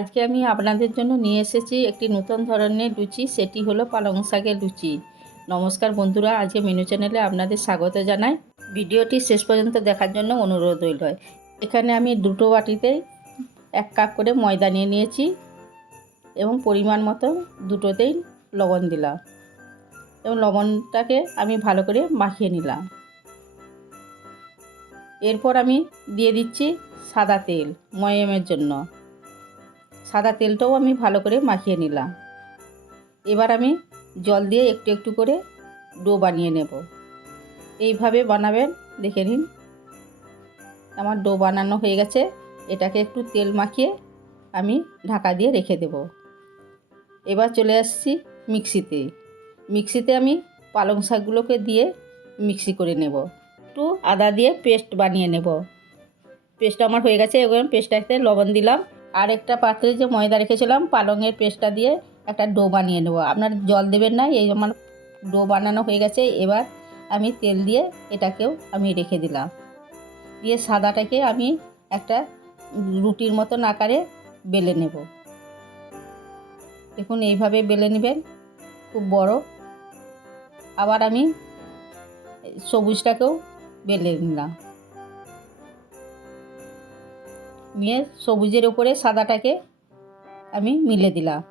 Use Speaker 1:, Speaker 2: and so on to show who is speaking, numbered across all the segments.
Speaker 1: আজকে আমি আপনাদের জন্য নিয়ে এসেছি একটি নতুন ধরনের লুচি, সেটি হলো পালং শাকের লুচি। নমস্কার বন্ধুরা আজকে মেনু চ্যানেলে আপনাদের স্বাগত জানাই। ভিডিওটি শেষ পর্যন্ত দেখার জন্য অনুরোধ রইল। এখানে আমি দুটো বাটিতে এক কাপ করে ময়দা নিয়ে নিয়েছি এবং পরিমাণ মতো দুটোতেই লবণ দিলাম। এবং লবণটাকে আমি ভালো করে মাখিয়ে নিলাম। এরপর আমি দিয়ে দিচ্ছি সাদা তেল ময়মের জন্য। সাদা তেলটাও আমি ভালো করে মাখিয়ে নিলাম। এবার আমি জল দিয়ে একটু একটু করে ডো বানিয়ে নেব। এইভাবে বানাবেন, দেখে নিন। আমার ডো বানানো হয়ে গেছে। এটাকে একটু তেল মাখিয়ে আমি ঢাকা দিয়ে রেখে দেব। এবার চলে আসছি মিক্সিতে। মিক্সিতে আমি পালং শাকগুলোকে দিয়ে মিক্সি করে নেব। একটু আদা দিয়ে পেস্ট বানিয়ে নেব। পেস্ট আমার হয়ে গেছে। এবং পেস্টটাতে লবণ দিলাম। আর একটা পাত্রে যে ময়দা রেখেছিলাম, পালংয়ের পেস্টটা দিয়ে একটা ডো বানিয়ে নেব। আপনার জল দেবেন না, এই আমার ডো বানানো হয়ে গেছে। এবার আমি তেল দিয়ে এটাকেও আমি রেখে দিলাম। দিয়ে সাদাটাকে আমি একটা রুটির মতন আকারে বেলে নেব। দেখুন, এইভাবে বেলে নেবেন, খুব বড়। আবার আমি সবুজটাকেও বেলে নিলাম। নিয়ে সবুজের ওপরে সাদাটাকে আমি মিলে দিলাম।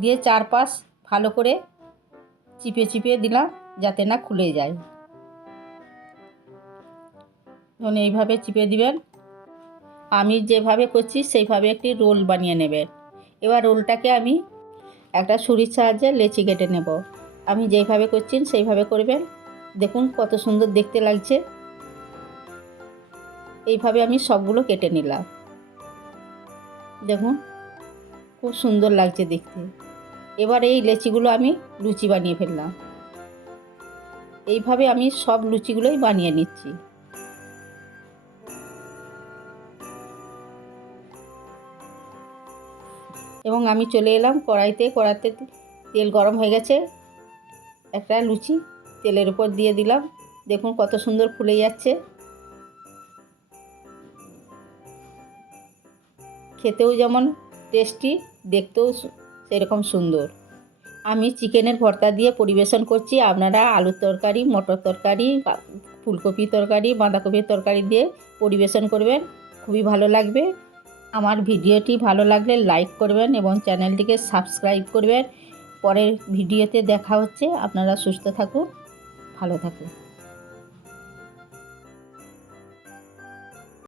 Speaker 1: দিয়ে চারপাশ ভালো করে চিপে চিপে দিলাম যাতে না খুলে যায়। ধরুন এইভাবে চিপে দিবেন। আমি যেভাবে করছি সেইভাবে একটি রোল বানিয়ে নেবেন। এবার রোলটাকে আমি একটা ছুরির সাহায্যে লেচি কেটে নেব। আমি যেইভাবে করছেন সেইভাবে করবেন। দেখুন কত সুন্দর দেখতে লাগছে। এইভাবে আমি সবগুলো কেটে নিলাম। দেখুন, খুব সুন্দর লাগছে দেখতে। এবার এই লেচিগুলো আমি লুচি বানিয়ে ফেললাম। এইভাবে আমি সব লুচিগুলোই বানিয়ে নিচ্ছি। এবং আমি চলে এলাম কড়াইতে। কড়াইতে তেল গরম হয়ে গেছে। একটা লুচি তেলের উপর দিয়ে দিলাম। দেখুন কত সুন্দর ফুলে যাচ্ছে। খেতেও যেমন টেস্টি দেখতেও সেরকম সুন্দর। আমি চিকেনের ভর্তা দিয়ে পরিবেশন করছি। আপনারা আলুর তরকারি, মটর তরকারি ফুলকপি তরকারি, বাঁধাকপির তরকারি দিয়ে পরিবেশন করবেন। খুবই ভালো লাগবে। আমার ভিডিওটি ভালো লাগলে লাইক করবেন এবং চ্যানেলটিকে সাবস্ক্রাইব করবেন। পরের ভিডিওতে দেখা হচ্ছে। আপনারা সুস্থ থাকুন। ভালো থাকুন।